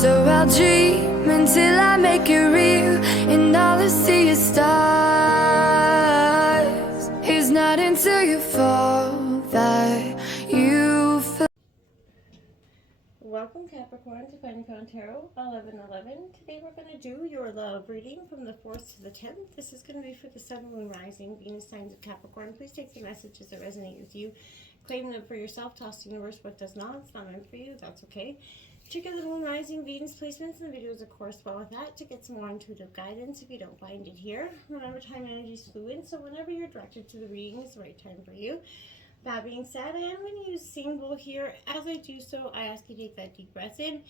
So I'll dream until I make it real, and all I see is stars. It's not until you fall that you feel. Welcome Capricorn to Finding Crown Tarot 11/11. Today we're going to do your love reading from the 4th to the 10th. This is going to be for the Sun, Moon, Rising, Venus signs of Capricorn. Please take the messages that resonate with you. Claim them for yourself. Toss the universe what does not. It's not meant for you. That's okay. Check out the Moon, Rising, Venus placements and the videos of course well with that to get some more intuitive guidance if you don't find it here. Remember, time energy is fluid, so whenever you're directed to the reading is the right time for you. That being said, I am going to use single here. As I do so, I ask you to take that deep breath in.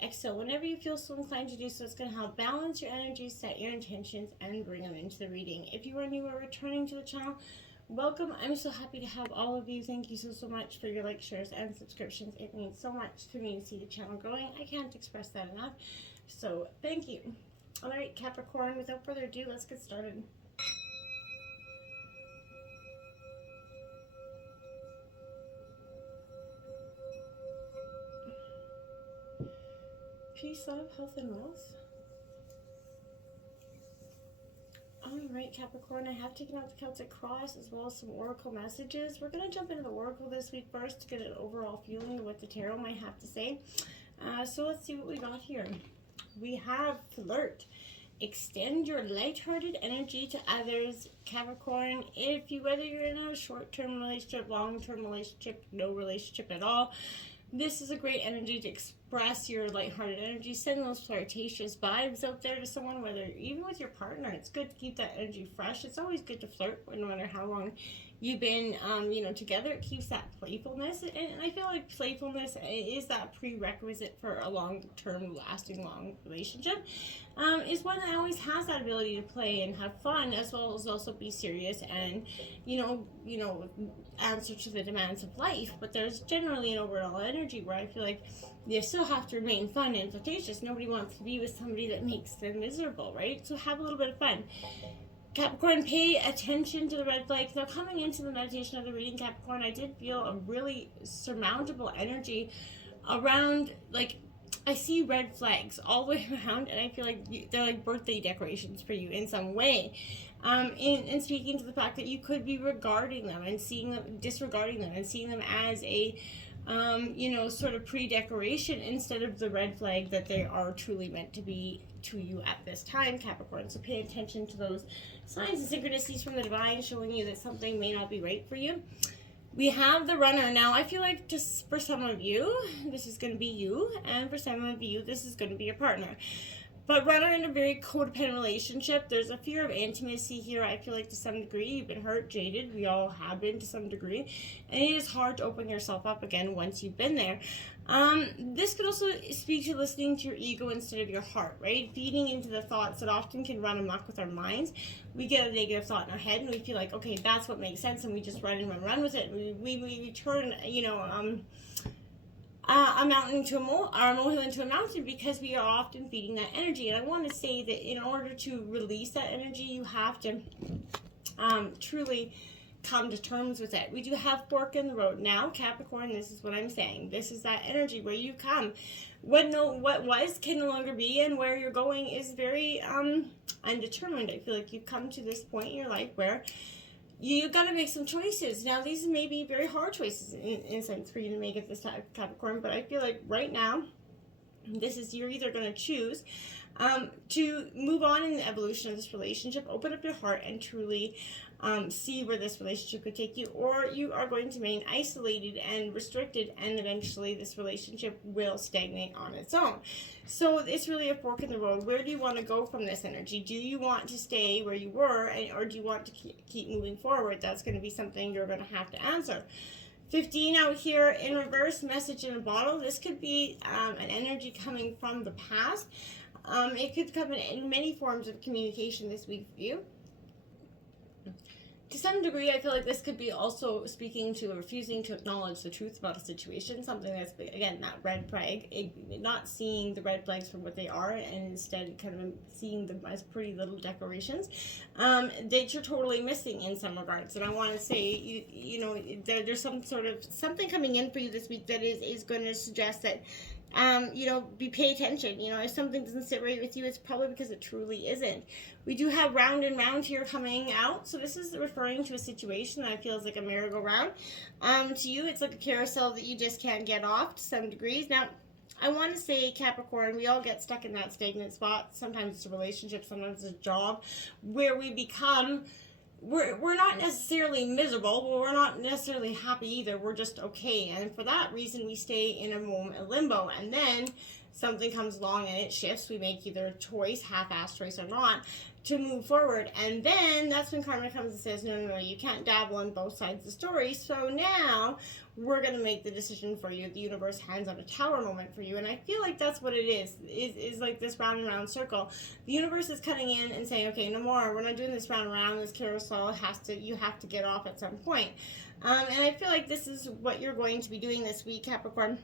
Exhale whenever you feel so inclined to do so. It's going to help balance your energy, set your intentions, and bring them into the reading. If you are new or returning to the channel, welcome. I'm so happy to have all of you. Thank you so much for your likes, shares, and subscriptions. It means so much to me to see the channel growing. I can't express that enough. So thank you. All right, Capricorn, without further ado, let's get started. Peace, love, health, and wealth. Alright, Capricorn, I have taken out the Celtic Cross as well as some Oracle messages. We're going to jump into the Oracle this week first to get an overall feeling of what the Tarot might have to say. So let's see what we got here. We have Flirt. Extend your lighthearted energy to others, Capricorn. Whether you're in a short-term relationship, long-term relationship, no relationship at all, this is a great energy to express your lighthearted energy. Send those flirtatious vibes out there to someone, whether even with your partner. It's good to keep that energy fresh. It's always good to flirt, no matter how long you've been, together. It keeps that playfulness, and I feel like playfulness is that prerequisite for a long-term, lasting, long relationship. Is one that always has that ability to play and have fun, as well as also be serious and, answer to the demands of life. But there's generally an overall energy where I feel like you still have to remain fun and flirtatious. Nobody wants to be with somebody that makes them miserable, right? So have a little bit of fun. Capricorn, pay attention to the red flags. Now, coming into the meditation of the reading, Capricorn, I did feel a really surmountable energy around, I see red flags all the way around, and I feel like they're like birthday decorations for you in some way. In speaking to the fact that you could be disregarding them and seeing them as a sort of pre-decoration instead of the red flag that they are truly meant to be to you at this time, Capricorn. So pay attention to those signs and synchronicities from the divine showing you that something may not be right for you. We have the Runner. Now, I feel like just for some of you, this is going to be you, and for some of you, this is going to be your partner. But Runner in a very codependent relationship, there's a fear of intimacy here. I feel like to some degree you've been hurt, jaded. We all have been to some degree. And it is hard to open yourself up again once you've been there. This could also speak to listening to your ego instead of your heart, right? Feeding into the thoughts that often can run amok with our minds. We get a negative thought in our head and we feel like, okay, that's what makes sense, and we just run with it. We turn, a mountain into a molehill into a mountain because we are often feeding that energy. And I want to say that in order to release that energy, you have to truly come to terms with it. We do have fork in the road now, Capricorn. This is what I'm saying. This is that energy where you come. What was can no longer be, and where you're going is very undetermined. I feel like you've come to this point in your life where you got to make some choices. Now, these may be very hard choices in a sense for you to make at this time, Capricorn, but I feel like right now, you're either going to choose to move on in the evolution of this relationship, open up your heart, and truly see where this relationship could take you, or you are going to remain isolated and restricted, and eventually this relationship will stagnate on its own. So it's really a fork in the road. Where do you want to go from this energy? Do you want to stay where you were, or do you want to keep moving forward? That's going to be something you're going to have to answer. 15 out here in reverse, message in a bottle. This could be an energy coming from the past. It could come in many forms of communication this week for you. To some degree, I feel like this could be also speaking to refusing to acknowledge the truth about a situation, something that's, again, that red flag, not seeing the red flags for what they are, and instead kind of seeing them as pretty little decorations that you're totally missing in some regards. And I want to say, there's some sort of something coming in for you this week that is going to suggest that pay attention. If something doesn't sit right with you, it's probably because it truly isn't. We do have round and round here coming out, so this is referring to a situation that feels like a merry-go-round. To you, it's like a carousel that you just can't get off to some degrees. Now, I want to say, Capricorn, we all get stuck in that stagnant spot. Sometimes it's a relationship, sometimes it's a job, where we become, we're not necessarily miserable, but we're not necessarily happy either. We're just okay. And for that reason, we stay in a moment of limbo. And then something comes along and it shifts. We make either a choice, half-assed choice or not, to move forward. And then that's when karma comes and says, no, you can't dabble on both sides of the story. So now we're going to make the decision for you. The universe hands out a tower moment for you. And I feel like that's what it is like this round and round circle. The universe is cutting in and saying, okay, no more. We're not doing this round and round. This carousel you have to get off at some point. And I feel like this is what you're going to be doing this week, Capricorn.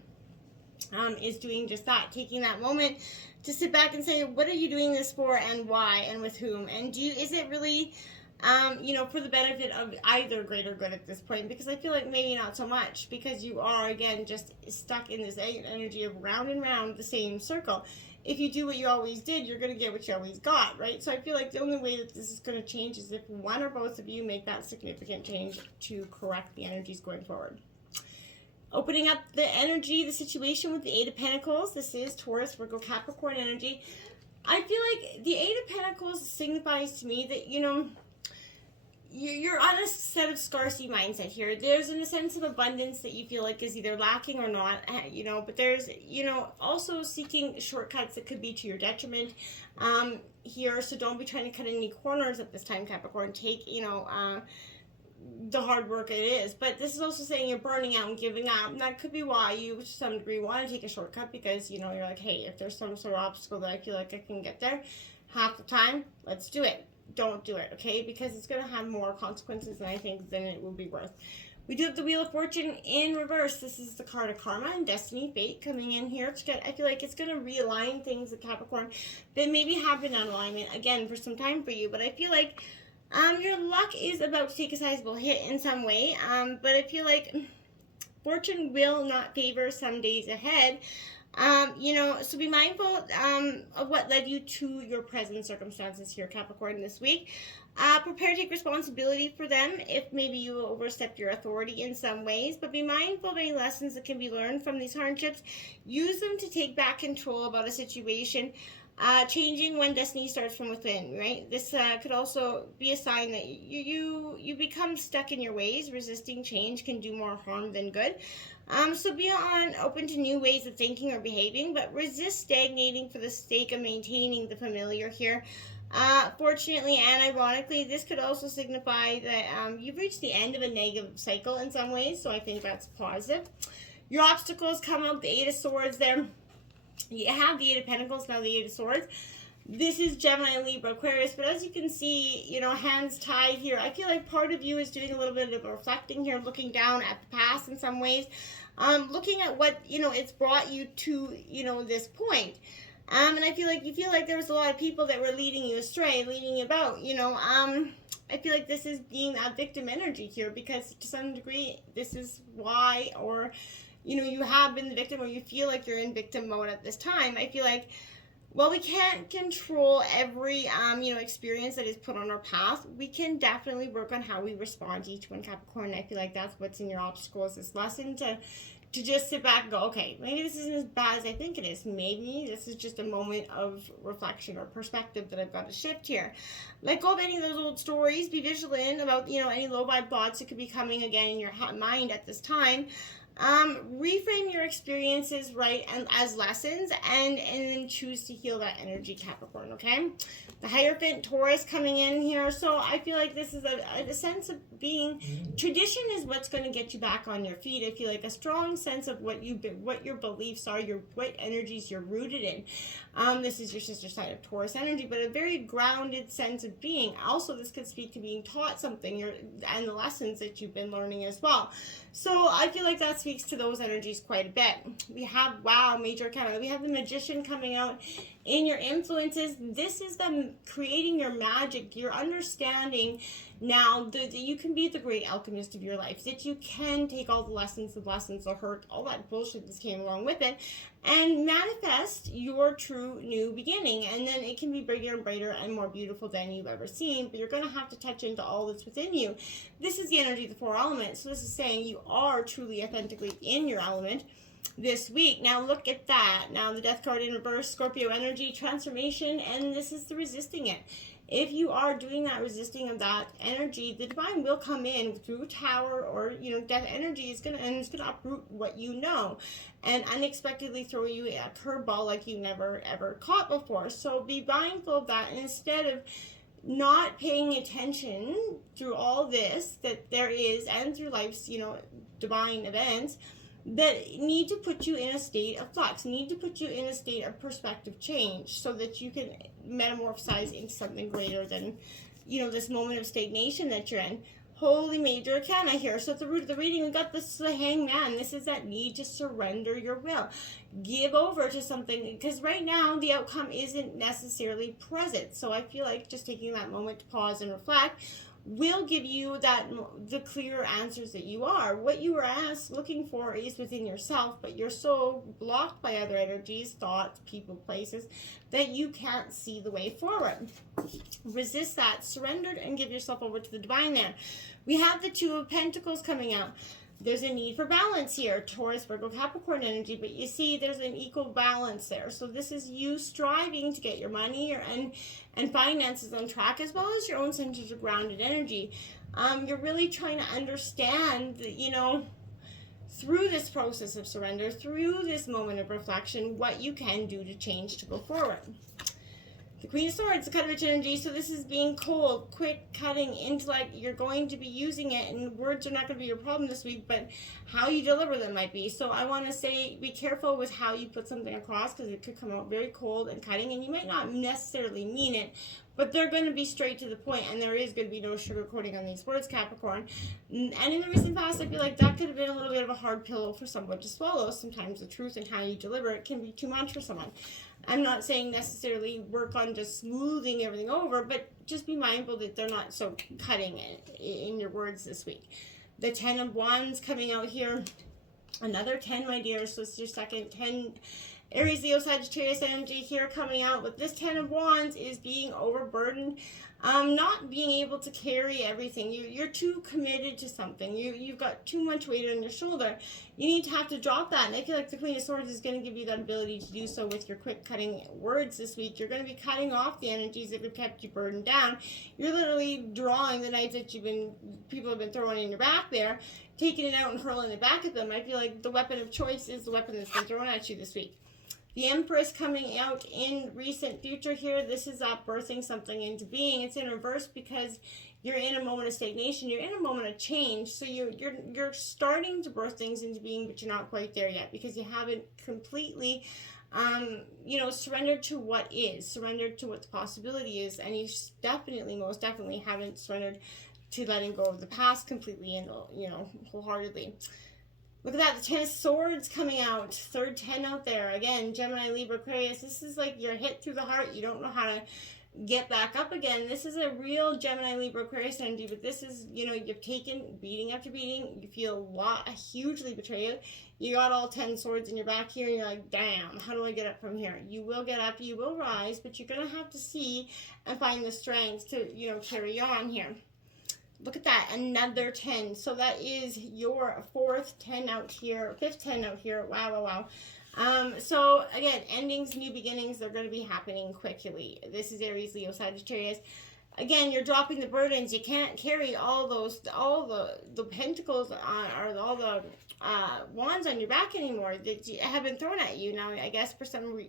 Is doing just that, taking that moment to sit back and say, what are you doing this for, and why, and with whom, and is it really for the benefit of either greater good at this point? Because I feel like maybe not so much, because you are, again, just stuck in this energy of round and round the same circle. If you do what you always did, you're going to get what you always got, right? So I feel like the only way that this is going to change is if one or both of you make that significant change to correct the energies going forward. Opening up the energy, the situation with the Eight of Pentacles. This is Taurus, Virgo, Capricorn energy. I feel like the Eight of Pentacles signifies to me that, you're on a set of scarcity mindset here. There's in a sense of abundance that you feel like is either lacking or not, but there's, also seeking shortcuts that could be to your detriment here. So don't be trying to cut any corners at this time, Capricorn. Take, the hard work it is. But this is also saying you're burning out and giving up. And that could be why you, to some degree, want to take a shortcut, because, you're like, hey, if there's some sort of obstacle that I feel like I can get there, half the time, let's do it. Don't do it, okay? Because it's going to have more consequences than it will be worth. We do have the Wheel of Fortune in reverse. This is the card of karma and destiny, fate coming in here. I feel like it's going to realign things at Capricorn that maybe have been out of alignment, again, for some time for you. But I feel like your luck is about to take a sizable hit in some way, but I feel like fortune will not favor some days ahead. So be mindful of what led you to your present circumstances here, Capricorn, this week. Prepare to take responsibility for them if maybe you overstepped your authority in some ways, but be mindful of any lessons that can be learned from these hardships. Use them to take back control about a situation. Changing when destiny starts from within, right? This could also be a sign that you become stuck in your ways. Resisting change can do more harm than good. So be open to new ways of thinking or behaving, but resist stagnating for the sake of maintaining the familiar here. Fortunately and ironically, this could also signify that you've reached the end of a negative cycle in some ways, so I think that's positive. Your obstacles come up, the Eight of Swords there. You have the Eight of Pentacles, now the Eight of Swords. This is Gemini, Libra, Aquarius, but as you can see, hands tied here. I feel like part of you is doing a little bit of reflecting here, looking down at the past in some ways, looking at what, it's brought you to, this point. And I feel like there was a lot of people that were leading you astray, leading you about, I feel like this is being that victim energy here, because to some degree, this is why, or you have been the victim, or you feel like you're in victim mode at this time. I feel like, well, we can't control every, experience that is put on our path. We can definitely work on how we respond to each one, Capricorn. I feel like that's what's in your obstacles, this lesson to just sit back and go, okay, maybe this isn't as bad as I think it is. Maybe this is just a moment of reflection or perspective that I've got to shift here. Let go of any of those old stories. Be vigilant about, any low vibe thoughts that could be coming again in your mind at this time. Reframe your experiences right and as lessons, and then choose to heal that energy, Capricorn. Okay, the Hierophant, Taurus coming in here. So I feel like this is a sense of being, tradition is what's going to get you back on your feet. I feel like a strong sense of what your beliefs are, what energies you're rooted in. This is your sister side of Taurus energy, but a very grounded sense of being. Also, this could speak to being taught something and the lessons that you've been learning as well. So I feel like that speaks to those energies quite a bit. We have, wow, major arcana. We have the Magician coming out in your influences. This is them creating your magic, your understanding now that you can be the great alchemist of your life, that you can take all the lessons, the hurt, all that bullshit that came along with it, and manifest your true new beginning. And then it can be bigger and brighter and more beautiful than you've ever seen, but you're going to have to touch into all that's within you. This is the energy of the 4 elements. So this is saying you are truly authentically in your element this week. Now look at that. Now the death card in reverse, Scorpio energy, transformation, and this is the resisting it. If you are doing that resisting of that energy, the divine will come in through tower, or death energy is gonna uproot what you know and unexpectedly throw you a curveball like you never ever caught before. So be mindful of that, and instead of not paying attention through all this that there is, and through life's divine events that need to put you in a state of flux, need to put you in a state of perspective change, so that you can metamorphosize into something greater than this moment of stagnation that you're in. Holy major arcana here. So at the root of the reading, we got this hangman. This is that need to surrender your will, give over to something, because right now the outcome isn't necessarily present. So I feel like just taking that moment to pause and reflect will give you the clearer answers that you are. What you were looking for is within yourself, but you're so blocked by other energies, thoughts, people, places, that you can't see the way forward. Resist that, surrender, and give yourself over to the divine there. We have the 2 of Pentacles coming out. There's a need for balance here, Taurus, Virgo, Capricorn energy, but you see there's an equal balance there. So this is you striving to get your money and finances on track, as well as your own centers of grounded energy. You're really trying to understand, through this process of surrender, through this moment of reflection, what you can do to change to go forward. The Queen of Swords, the cut-rich energy, so this is being cold, quick, cutting, intellect. You're going to be using it, and words are not going to be your problem this week, but how you deliver them might be. So I want to say be careful with how you put something across, because it could come out very cold and cutting, and you might not necessarily mean it, but they're going to be straight to the point, and there is going to be no sugarcoating on these words, Capricorn. And in the recent past, I feel like that could have been a little bit of a hard pill for someone to swallow. Sometimes the truth and how you deliver it can be too much for someone. I'm not saying necessarily work on just smoothing everything over, but just be mindful that they're not so cutting in your words this week. The 10 of Wands coming out here. Another 10, my dear. So it's your second 10. Aries, Leo, Sagittarius energy here coming out. But this 10 of Wands is being overburdened. Not being able to carry everything. You're too committed to something. You've got too much weight on your shoulder. You need to have to drop that. And I feel like the Queen of Swords is going to give you that ability to do so with your quick cutting words this week. You're going to be cutting off the energies that have kept you burdened down. You're literally drawing the knife that people have been throwing in your back there, taking it out and hurling it back at them. I feel like the weapon of choice is the weapon that's been thrown at you this week. The Empress coming out in recent future here. This is birthing something into being. It's in reverse because you're in a moment of stagnation. You're in a moment of change. So you're starting to birth things into being, but you're not quite there yet because you haven't completely, surrendered to what is, surrendered to what the possibility is, and you definitely, most definitely, haven't surrendered to letting go of the past completely and wholeheartedly. Look at that, the 10 of Swords coming out. Third 10 out there. Again, Gemini, Libra, Aquarius. This is like you're hit through the heart. You don't know how to get back up again. This is a real Gemini, Libra, Aquarius energy, but this is, you've taken beating after beating. You feel hugely betrayed. You got all 10 swords in your back here, and you're like, damn, how do I get up from here? You will get up, you will rise, but you're going to have to see and find the strength to, carry on here. Look at that, another 10. So that is your fourth 10 out here, fifth 10 out here. Wow. So again, endings, new beginnings, they're going to be happening quickly. This is Aries, Leo, Sagittarius. Again, you're dropping the burdens. You can't carry all the pentacles or all the wands on your back anymore that have been thrown at you. Now, I guess for some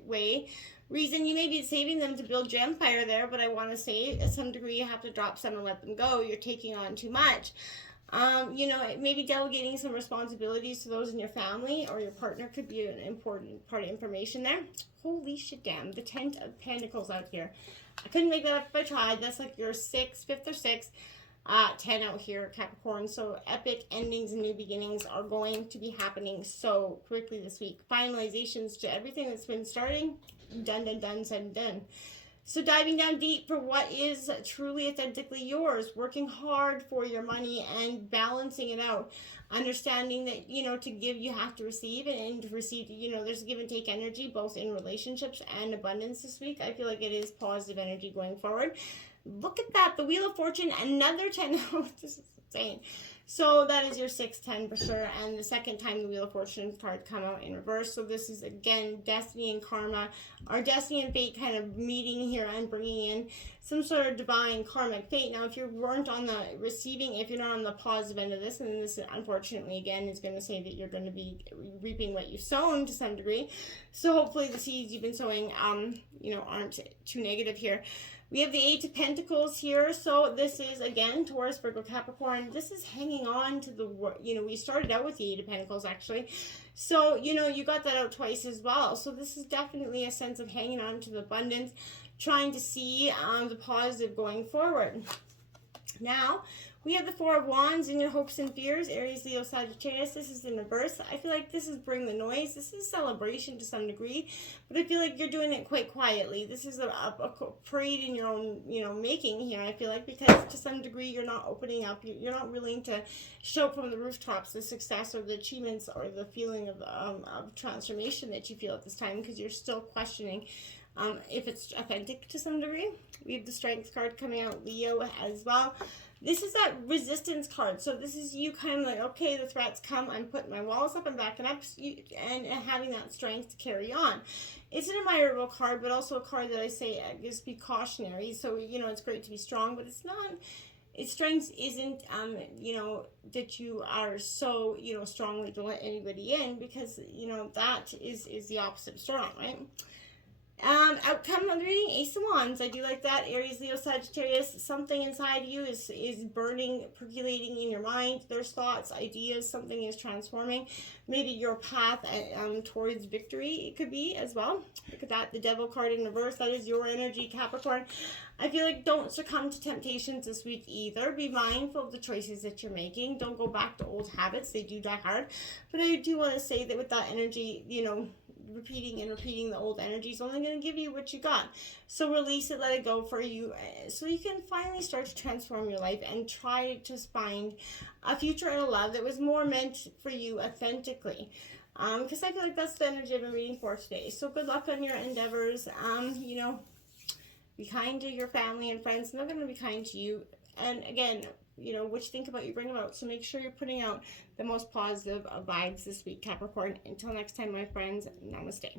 reason, you may be saving them to build your empire there, but I want to say at some degree you have to drop some and let them go. You're taking on too much. Maybe delegating some responsibilities to those in your family or your partner could be an important part of information there. Holy shit, damn. The 10 of Pentacles out here. I couldn't make that up if I tried. That's like your fifth or sixth 10 out here, Capricorn. So epic endings and new beginnings are going to be happening so quickly this week. Finalizations to everything that's been starting done, said and done. So diving down deep for what is truly authentically yours, working hard for your money and balancing it out, understanding that, to give you have to receive, and to receive, there's give and take energy both in relationships and abundance this week. I feel like it is positive energy going forward. Look at that, the Wheel of Fortune, another 10. This is insane. So that is your 610 for sure, and the second time the Wheel of Fortune card come out in reverse. So this is, again, destiny and karma, our destiny and fate kind of meeting here and bringing in some sort of divine karmic fate. Now, if you weren't on the receiving, if you're not on the positive end of this, and this unfortunately again is going to say that you're going to be reaping what you've sown to some degree. So hopefully the seeds you've been sowing, aren't too negative here. We have the Eight of Pentacles here. So this is, again, Taurus, Virgo, Capricorn. This is hanging on to the, we started out with the Eight of Pentacles, actually. So, you got that out twice as well. So this is definitely a sense of hanging on to the abundance, trying to see the positive going forward. Now, we have the Four of Wands in your hopes and fears, Aries, Leo, Sagittarius. This is in reverse. I feel like this is bring the noise. This is celebration to some degree, but I feel like you're doing it quite quietly. This is a parade in your own, making here, I feel like, because to some degree you're not opening up. You're not willing to show from the rooftops the success or the achievements or the feeling of transformation that you feel at this time, because you're still questioning if it's authentic to some degree. We have the Strength card coming out, Leo, as well. This is that resistance card. So this is you kind of like, okay, the threats come, I'm putting my walls up, I'm backing up, and having that strength to carry on. It's an admirable card, but also a card that I say just be cautionary. So, it's great to be strong, but it's not, its strength isn't, that you are so, strongly to let anybody in, because, that is the opposite of strong, right? Outcome of the reading, Ace of Wands. I do like that. Aries, Leo, Sagittarius. Something inside you is burning, percolating in your mind. There's thoughts, ideas. Something is transforming. Maybe your path towards victory, it could be as well. Look at that. The Devil card in reverse. That is your energy, Capricorn. I feel like don't succumb to temptations this week either. Be mindful of the choices that you're making. Don't go back to old habits. They do die hard. But I do want to say that with that energy, repeating the old energy is only going to give you what you got. So release it, let it go for you, so you can finally start to transform your life and try to find a future and a love that was more meant for you authentically. Because I feel like that's the energy I've been reading for today. So good luck on your endeavors. Be kind to your family and friends, and they're going to be kind to you. And again, what you think about, you bring about. So make sure you're putting out the most positive vibes this week, Capricorn. Until next time, my friends, namaste.